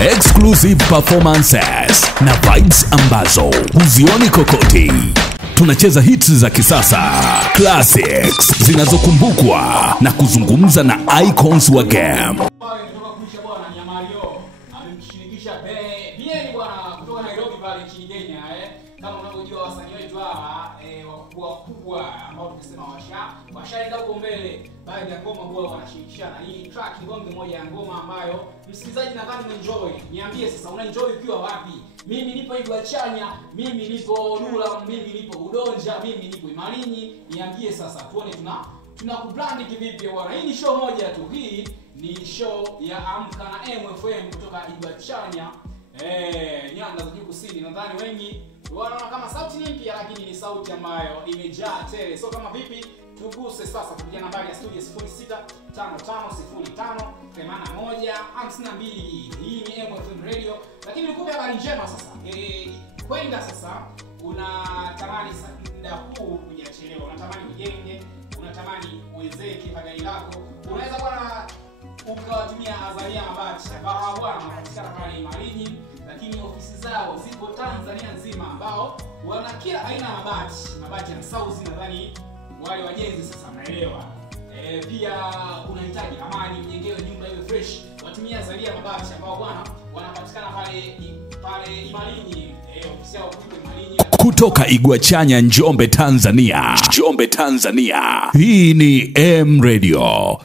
exclusive performances na vibes ambazo huzioni kokote. Tunacheza hits za kisasa, classics zinazokumbukwa na kuzungumza na icons wa game. Kutoka Nairobi pale nchini Kenya kama unavyojua wasanii wetu hawa wakubwa ambao tukisema washaenda huko mbele, baadhi ya ngoma huwa wanashirikishana. Hii track ni bonge moja ya ngoma ambayo msikilizaji nadhani unaenjoy. Niambie sasa, unaenjoy ukiwa wapi? Mimi nipo Iguachanya, mimi nipo Lula, mimi nipo Udonja, mimi nipo Imalinyi. Niambie sasa, tuone tuna kubrand kivipi bwana. Hii ni show moja tu. Hii ni show ya Amka na MFM kutoka Iguachanya, nyanda za juu kusini. Nadhani wengi wanaona kama sauti ni mpya, lakini ni sauti ambayo imejaa tele. So kama vipi, tuguse sasa kupitia nambari ya studio 0655058152. Hii ni MFM Radio. Lakini nikupe habari njema sasa. Kwenda sasa, unatamani muda huu hujachelewa. Unatamani ujenge, unatamani uwezeke gari lako. Unaweza bwana ukawatumia Azalia Mabati ambao bwana wanapatikana pale Imalinyi, lakini ofisi zao zipo Tanzania nzima, ambao wana kila aina ya mabati ya South. Nadhani wale wajenzi sasa mnaelewa. Pia unahitaji amani, mjengewe nyumba iwe fresh, watumia Azalia Mabati ambao bwana wanapatikana pale Imalinyi. Ofisi yao ipo Imalinyi. Kutoka Iguachanya, Njombe, Tanzania. Hii ni M Radio.